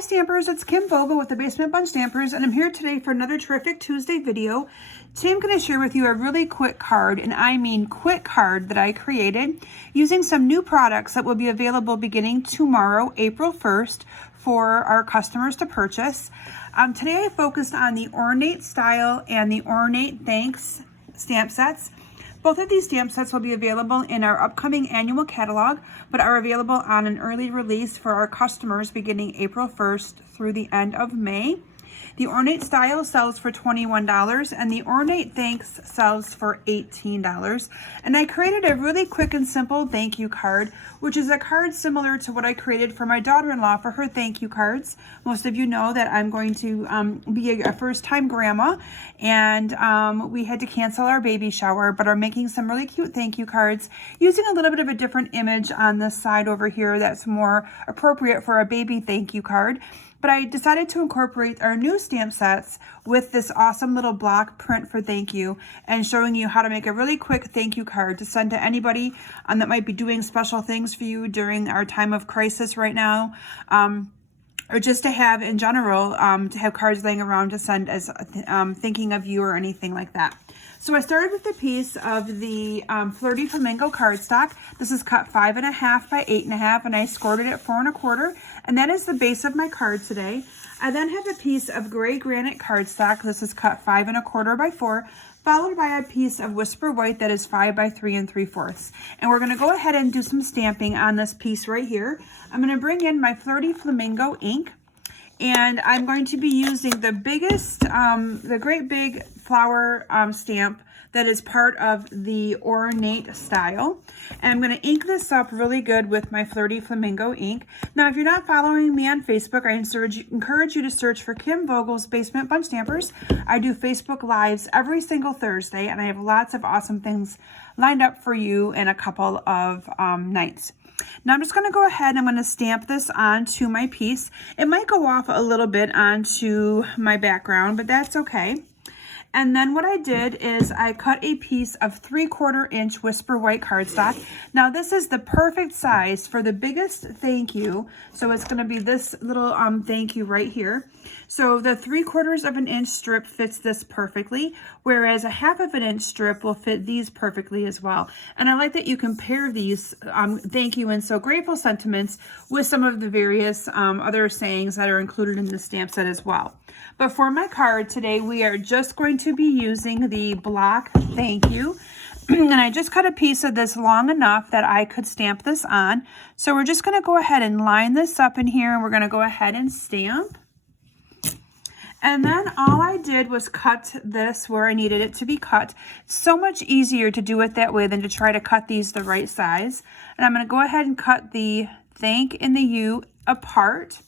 Hi Stampers, it's Kim Vogel with the Basement Bunch Stampers, and I'm here today for another terrific Tuesday video. Today I'm going to share with you a really quick card, and I mean quick card, that I created using some new products that will be available beginning tomorrow, April 1st, for our customers to purchase. Today I focused on the Ornate style and the Ornate Thanks stamp sets. Both of these stamp sets will be available in our upcoming annual catalog, but are available on an early release for our customers beginning April 1st through the end of May. The Ornate style sells for $21 and the Ornate Thanks sells for $18. And I created a really quick and simple thank you card, which is a card similar to what I created for my daughter-in-law for her thank you cards. Most of you know that I'm going to be a first-time grandma, and we had to cancel our baby shower, but are making some really cute thank you cards using a little bit of a different image on this side over here that's more appropriate for a baby thank you card. But I decided to incorporate our new stamp sets with this awesome little block print for thank you, and showing you how to make a really quick thank you card to send to anybody that might be doing special things for you during our time of crisis right now, or just to have in general, to have cards laying around to send as thinking of you or anything like that. So I started with a piece of the Flirty Flamingo cardstock. This is cut 5.5 by 8.5, and I scored it at 4 1/4, and that is the base of my card today. I then have a piece of Gray Granite cardstock. This is cut 5 1/4 by 4, followed by a piece of Whisper White that is 5 by 3 3/4. And we're going to go ahead and do some stamping on this piece right here. I'm going to bring in my Flirty Flamingo ink, and I'm going to be using the biggest, the great big flower stamp that is part of the Ornate style. And I'm going to ink this up really good with my Flirty Flamingo ink. Now, if you're not following me on Facebook, I encourage you to search for Kim Vogel's Basement Bunch Stampers. I do Facebook Lives every single Thursday, and I have lots of awesome things lined up for you in a couple of nights. Now I'm just going to go ahead and I'm going to stamp this onto my piece. It might go off a little bit onto my background, but that's okay. And then what I did is I cut a piece of 3/4 inch Whisper White cardstock. Now this is the perfect size for the biggest thank you. So it's going to be this little thank you right here. So the 3/4 of an inch strip fits this perfectly, whereas a 1/2 inch strip will fit these perfectly as well. And I like that you can pair these thank you and so grateful sentiments with some of the various other sayings that are included in the stamp set as well. But for my card today, we are just going to be using the block thank you. And I just cut a piece of this long enough that I could stamp this on. So we're just going to go ahead and line this up in here, and we're going to go ahead and stamp. And then all I did was cut this where I needed it to be cut. It's so much easier to do it that way than to try to cut these the right size. And I'm going to go ahead and cut the thank and the U apart.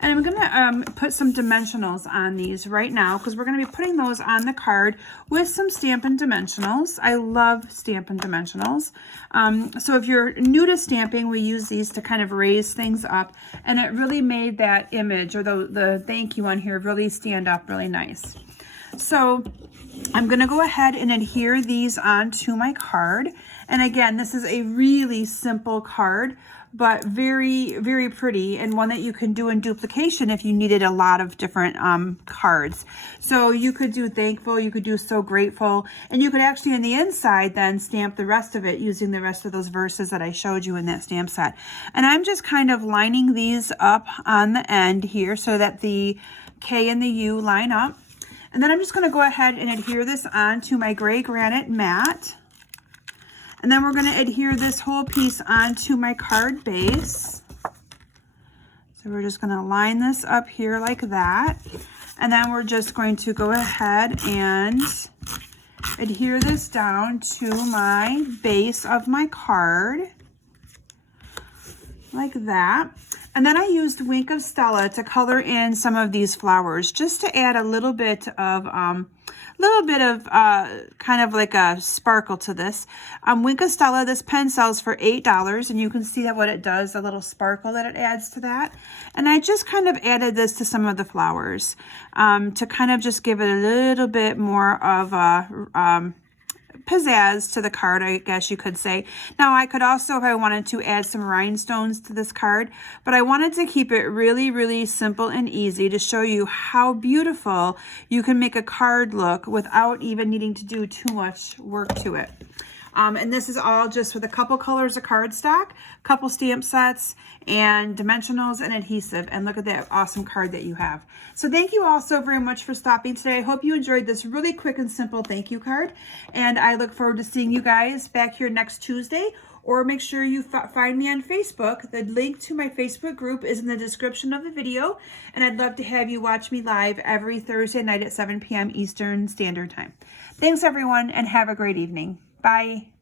And I'm going to put some dimensionals on these right now, because we're going to be putting those on the card with some Stampin' dimensionals. I love Stampin' dimensionals. So if you're new to stamping, we use these to kind of raise things up, and it really made that image or the thank you on here really stand up really nice. So I'm going to go ahead and adhere these onto my card. And again, this is a really simple card, but very, very pretty, and one that you can do in duplication if you needed a lot of different cards. So you could do thankful, you could do so grateful, and you could actually in the inside then stamp the rest of it using the rest of those verses that I showed you in that stamp set. And I'm just kind of lining these up on the end here so that the K and the U line up. And then I'm just going to go ahead and adhere this onto my Gray Granite mat. And then we're going to adhere this whole piece onto my card base. So we're just going to line this up here like that. And then we're just going to go ahead and adhere this down to my base of my card. Like that. And then I used Wink of Stella to color in some of these flowers, just to add a little bit of kind of like a sparkle to this. Wink of Stella, this pen sells for $8, and you can see what it does, a little sparkle that it adds to that. And I just kind of added this to some of the flowers to kind of just give it a little bit more of a pizzazz to the card, I guess you could say. Now I could also, if I wanted to, add some rhinestones to this card, but I wanted to keep it really, really simple and easy to show you how beautiful you can make a card look without even needing to do too much work to it. And this is all just with a couple colors of cardstock, couple stamp sets, and dimensionals and adhesive. And look at that awesome card that you have. So thank you all so very much for stopping today. I hope you enjoyed this really quick and simple thank you card. And I look forward to seeing you guys back here next Tuesday. Or make sure you find me on Facebook. The link to my Facebook group is in the description of the video. And I'd love to have you watch me live every Thursday night at 7 p.m. Eastern Standard Time. Thanks everyone, and have a great evening. Bye.